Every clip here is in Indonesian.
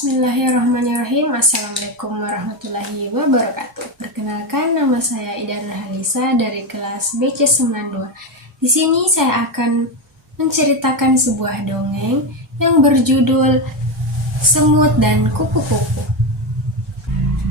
Bismillahirrahmanirrahim. Assalamualaikum warahmatullahi wabarakatuh. Perkenalkan, nama saya Ida Nurhalisa dari kelas BC92. Di sini saya akan menceritakan sebuah dongeng yang berjudul Semut dan Kupu-Kupu.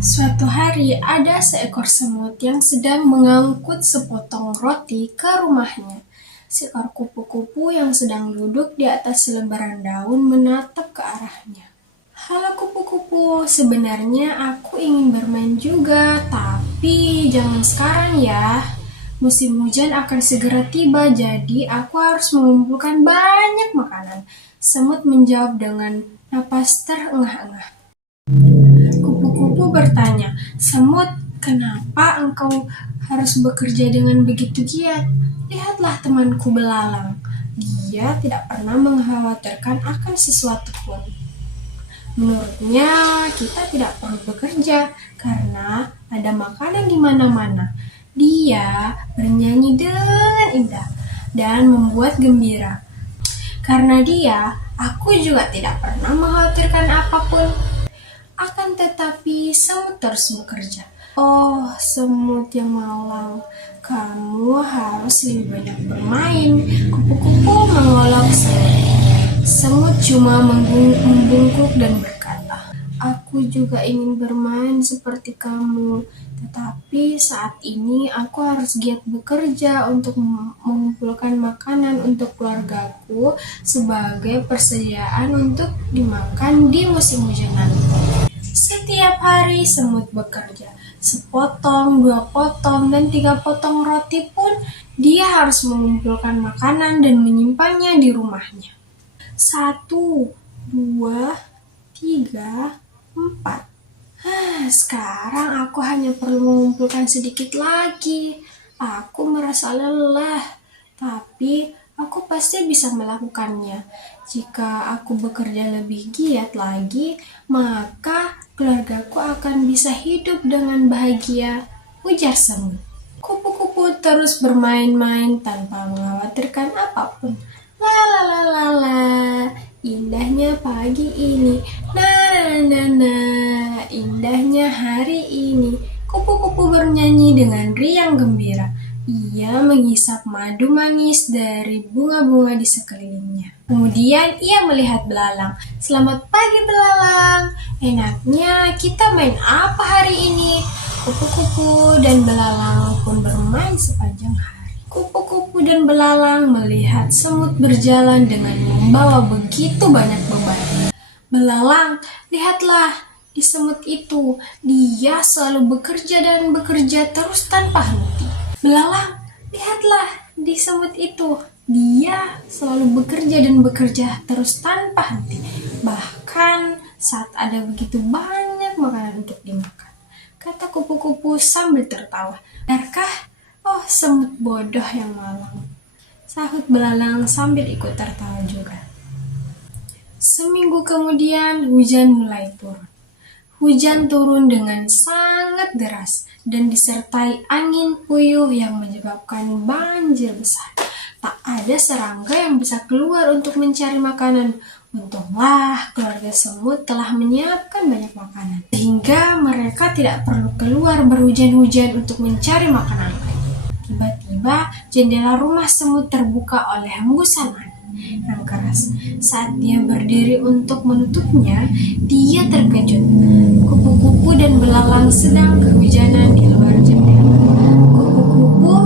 Suatu hari ada seekor semut yang sedang mengangkut sepotong roti ke rumahnya. Seekor kupu-kupu yang sedang duduk di atas selebaran daun menatap ke arahnya. Halo kupu-kupu, sebenarnya aku ingin bermain juga, tapi jangan sekarang ya. Musim hujan akan segera tiba, jadi aku harus mengumpulkan banyak makanan. Semut menjawab dengan napas terengah-engah. Kupu-kupu bertanya, Semut, kenapa engkau harus bekerja dengan begitu giat? Lihatlah temanku belalang, dia tidak pernah mengkhawatirkan akan sesuatu pun. Menurutnya, kita tidak perlu bekerja karena ada makanan di mana-mana. Dia bernyanyi dengan indah dan membuat gembira. Karena dia, aku juga tidak pernah mengkhawatirkan apapun. Akan tetapi, semut terus bekerja. Oh, semut yang malang, kamu harus lebih banyak bermain. Kupu-kupu mengolok semut. Semut cuma membungkuk dan berkata, aku juga ingin bermain seperti kamu, tetapi saat ini aku harus giat bekerja untuk mengumpulkan makanan untuk keluargaku sebagai persediaan untuk dimakan di musim hujan nanti. Setiap hari semut bekerja, sepotong, 2 potong, dan 3 potong roti pun dia harus mengumpulkan makanan dan menyimpannya di rumahnya. 1, 2, 3, 4. Sekarang aku hanya perlu mengumpulkan sedikit lagi. Aku merasa lelah, tapi aku pasti bisa melakukannya. Jika aku bekerja lebih giat lagi, maka keluargaku akan bisa hidup dengan bahagia, ujar semut. Kupu-kupu terus bermain-main tanpa mengkhawatirkan apapun. La la la la la, indahnya pagi ini. Nah, indahnya hari ini. Kupu-kupu bernyanyi dengan riang gembira. Ia menghisap madu manis dari bunga-bunga di sekelilingnya. Kemudian ia melihat belalang. Selamat pagi belalang. Enaknya kita main apa hari ini? Kupu-kupu dan belalang pun bermain sepanjang hari. Kupu-kupu dan belalang melihat semut berjalan dengan membawa begitu banyak beban. Belalang, lihatlah di semut itu, dia selalu bekerja dan bekerja terus tanpa henti. Belalang, lihatlah di semut itu, dia selalu bekerja dan bekerja terus tanpa henti. Bahkan saat ada begitu banyak makanan untuk dimakan, kata kupu-kupu sambil tertawa. Benarkah? Oh, semut bodoh yang malang, sahut belalang sambil ikut tertawa juga. Seminggu kemudian hujan mulai turun. Hujan turun dengan sangat deras dan disertai angin puyuh yang menyebabkan banjir besar. Tak ada serangga yang bisa keluar untuk mencari makanan. Untunglah keluarga semut telah menyiapkan banyak makanan, sehingga mereka tidak perlu keluar berhujan-hujan untuk mencari makanan. Tiba-tiba jendela rumah semut terbuka oleh hembusan angin yang keras. Saat dia berdiri untuk menutupnya, dia terkejut. Kupu-kupu dan belalang sedang kehujanan di luar jendela. Kupu-kupu,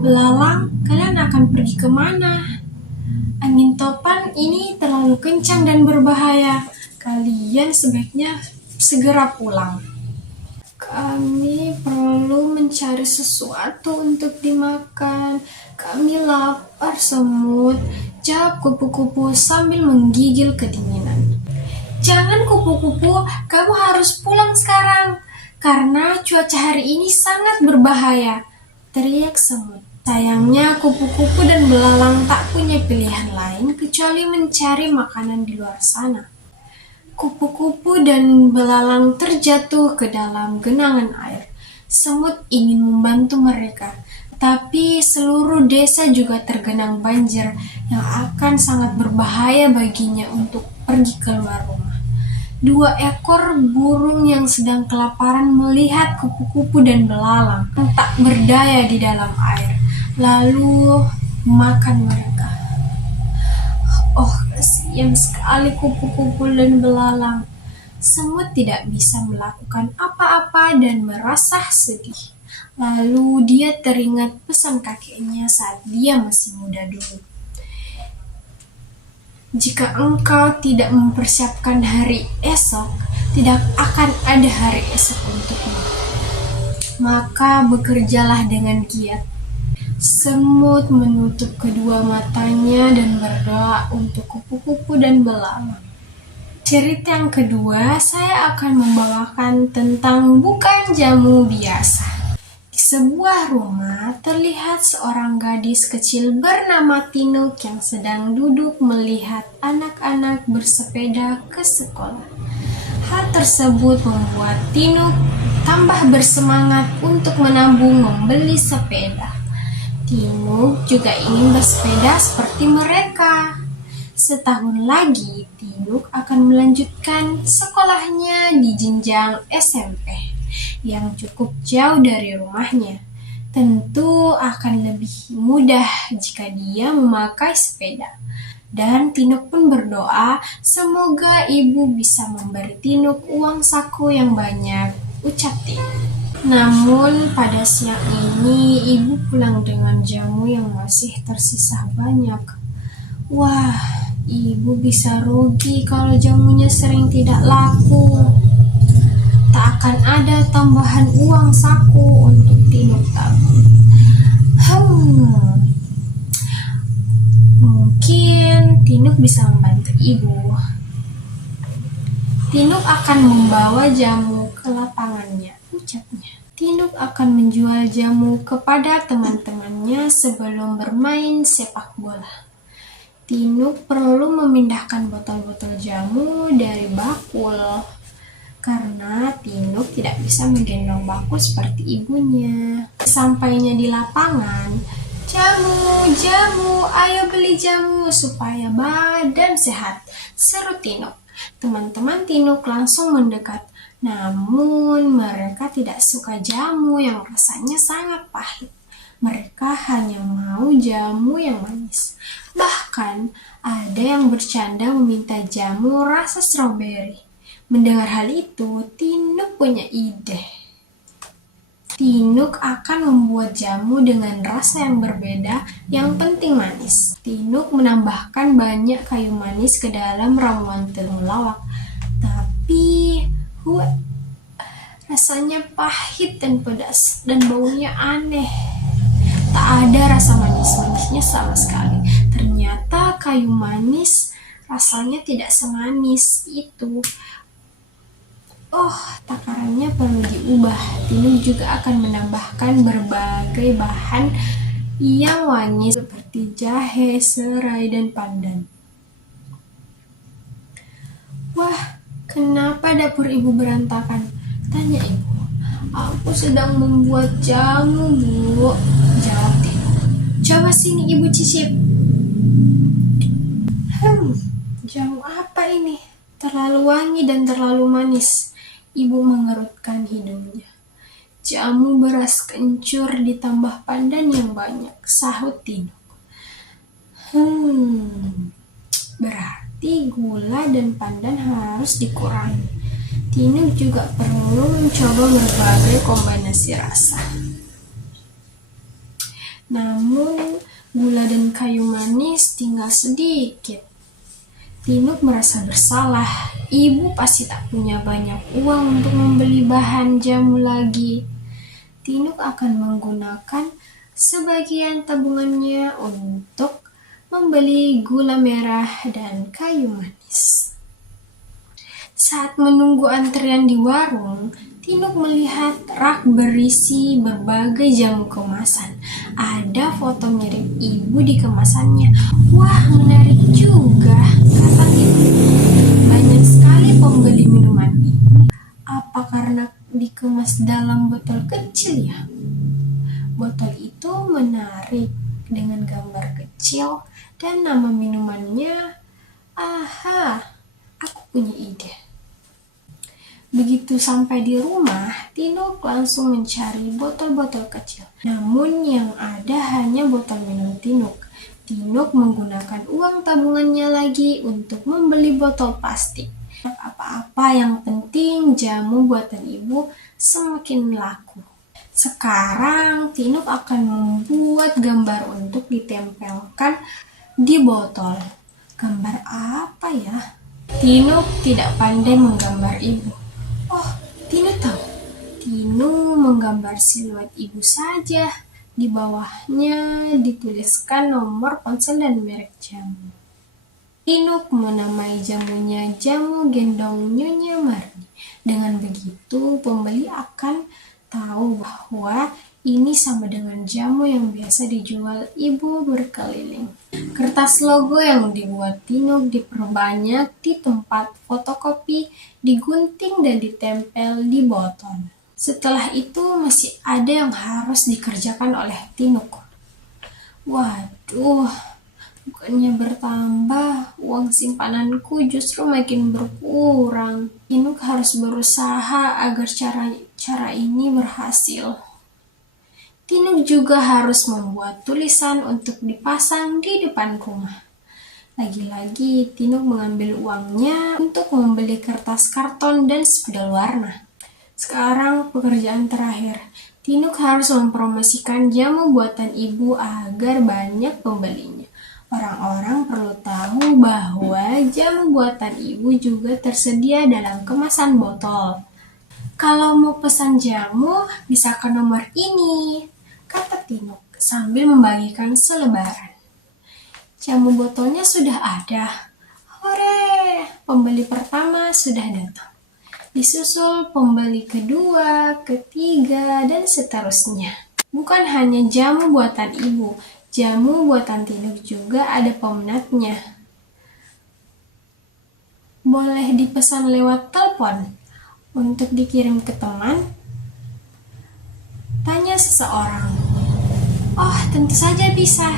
belalang, kalian akan pergi kemana? Angin topan ini terlalu kencang dan berbahaya. Kalian sebaiknya segera pulang. Kami perlu mencari sesuatu untuk dimakan. Kami lapar semut, jawab kupu-kupu sambil menggigil kedinginan. Jangan kupu-kupu, kamu harus pulang sekarang, karena cuaca hari ini sangat berbahaya, teriak semut. Sayangnya kupu-kupu dan belalang tak punya pilihan lain kecuali mencari makanan di luar sana. Kupu-kupu dan belalang terjatuh ke dalam genangan air. Semut ingin membantu mereka, tapi seluruh desa juga tergenang banjir yang akan sangat berbahaya baginya untuk pergi keluar rumah. Dua ekor burung yang sedang kelaparan melihat kupu-kupu dan belalang tak berdaya di dalam air, lalu makan mereka. Oh, kasihan sekali kupu-kupu dan belalang. Semut tidak bisa melakukan apa-apa dan merasa sedih. Lalu dia teringat pesan kakeknya saat dia masih muda dulu. Jika engkau tidak mempersiapkan hari esok, tidak akan ada hari esok untukmu. Maka bekerjalah dengan giat. Semut menutup kedua matanya dan berdoa untuk kupu-kupu dan belalang. Cerita yang kedua, saya akan membawakan tentang bukan jamu biasa. Di sebuah rumah, terlihat seorang gadis kecil bernama Tinuk yang sedang duduk melihat anak-anak bersepeda ke sekolah. Hal tersebut membuat Tinuk tambah bersemangat untuk menabung membeli sepeda. Tinuk juga ingin bersepeda seperti mereka. Setahun lagi, Tinuk akan melanjutkan sekolahnya di jenjang SMP yang cukup jauh dari rumahnya. Tentu akan lebih mudah jika dia memakai sepeda. Dan Tinuk pun berdoa, semoga ibu bisa memberi Tinuk uang saku yang banyak, ucap Tinuk. Namun pada siang ini, ibu pulang dengan jamu yang masih tersisa banyak. Wah, ibu bisa rugi kalau jamunya sering tidak laku. Tak akan ada tambahan uang saku untuk Tinuk tabung. Mungkin Tinuk bisa membantu ibu. Tinuk akan membawa jamu ke lapangannya, ucapnya. Tinuk akan menjual jamu kepada teman-temannya sebelum bermain sepak bola. Tinuk perlu memindahkan botol-botol jamu dari bakul karena Tinuk tidak bisa menggendong bakul seperti ibunya. Sampainya di lapangan, jamu, ayo beli jamu supaya badan sehat, seru Tinuk. Teman-teman Tinuk langsung mendekat, namun mereka tidak suka jamu yang rasanya sangat pahit. Mereka hanya mau jamu yang manis. Bahkan ada yang bercanda meminta jamu rasa stroberi. Mendengar hal itu, Tinuk punya ide. Tinuk akan membuat jamu dengan rasa yang berbeda, yang penting manis. Tinuk menambahkan banyak kayu manis ke dalam ramuan temulawak. Tapi, rasanya pahit dan pedas, dan baunya aneh. Tak ada rasa manis-manisnya sama sekali. Ternyata kayu manis rasanya tidak semanis itu. Oh, takarannya perlu diubah. Tinuk juga akan menambahkan berbagai bahan yang wangi seperti jahe, serai, dan pandan. Wah, kenapa dapur ibu berantakan? Tanya ibu. Aku sedang membuat jamu, Bu, jawab Tinuk. Coba sini ibu cicip. Jamu apa ini? Terlalu wangi dan terlalu manis. Ibu mengerutkan hidungnya. Jamu beras kencur ditambah pandan yang banyak, sahut Tinuk. Berarti gula dan pandan harus dikurangi. Tinuk juga perlu mencoba berbagai kombinasi rasa. Namun, gula dan kayu manis tinggal sedikit. Tinuk merasa bersalah. Ibu pasti tak punya banyak uang untuk membeli bahan jamu lagi. Tinuk akan menggunakan sebagian tabungannya untuk membeli gula merah dan kayu manis. Saat menunggu antrian di warung, Tinuk melihat rak berisi berbagai jamu kemasan. Ada foto mirip ibu di kemasannya. Wah, menarik juga, kata Tinuk. Banyak sekali pembeli minuman ini. Apa karena dikemas dalam botol kecil ya? Botol itu menarik dengan gambar kecil dan nama minumannya. Aha, aku punya ide. Begitu sampai di rumah, Tinuk langsung mencari botol-botol kecil. Namun yang ada hanya botol minum Tinuk. Tinuk menggunakan uang tabungannya lagi untuk membeli botol plastik. Apa-apa yang penting jamu buatan ibu semakin laku. Sekarang Tinuk akan membuat gambar untuk ditempelkan di botol. Gambar apa ya? Tinuk tidak pandai menggambar ibu. Oh, Tinu tahu. Tinu menggambar siluet ibu saja. Di bawahnya dituliskan nomor ponsel dan merek jamu. Tinu menamai jamunya jamu gendong Nyonya Marni. Dengan begitu, pembeli akan tahu bahwa ini sama dengan jamu yang biasa dijual ibu berkeliling. Kertas logo yang dibuat Tinuk diperbanyak di tempat fotokopi, digunting dan ditempel di botol. Setelah itu masih ada yang harus dikerjakan oleh Tinuk. Waduh, bukannya bertambah, uang simpananku justru makin berkurang. Tinuk harus berusaha agar cara ini berhasil. Tinuk juga harus membuat tulisan untuk dipasang di depan rumah. Lagi-lagi Tinuk mengambil uangnya untuk membeli kertas karton dan spidol warna. Sekarang pekerjaan terakhir. Tinuk harus mempromosikan jamu buatan ibu agar banyak pembelinya. Orang-orang perlu tahu bahwa jamu buatan ibu juga tersedia dalam kemasan botol. Kalau mau pesan jamu, bisa ke nomor ini, kata Tinuk sambil membagikan selebaran. Jamu botolnya sudah ada. Hore! Pembeli pertama sudah datang. Disusul pembeli kedua, ketiga, dan seterusnya. Bukan hanya jamu buatan ibu, jamu buatan Tinuk juga ada peminatnya. Boleh dipesan lewat telepon untuk dikirim ke teman? Tanya seseorang. Oh, tentu saja bisa.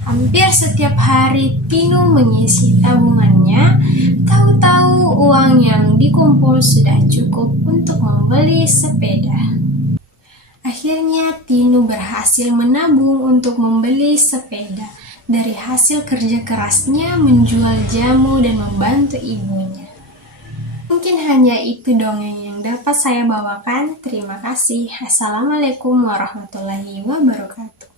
Hampir setiap hari Tinu mengisi tabungannya, tahu-tahu uang yang dikumpul sudah cukup untuk membeli sepeda. Akhirnya Tinu berhasil menabung untuk membeli sepeda. Dari hasil kerja kerasnya menjual jamu dan membantu ibunya. Mungkin hanya itu dongeng yang dapat saya bawakan. Terima kasih. Assalamualaikum warahmatullahi wabarakatuh.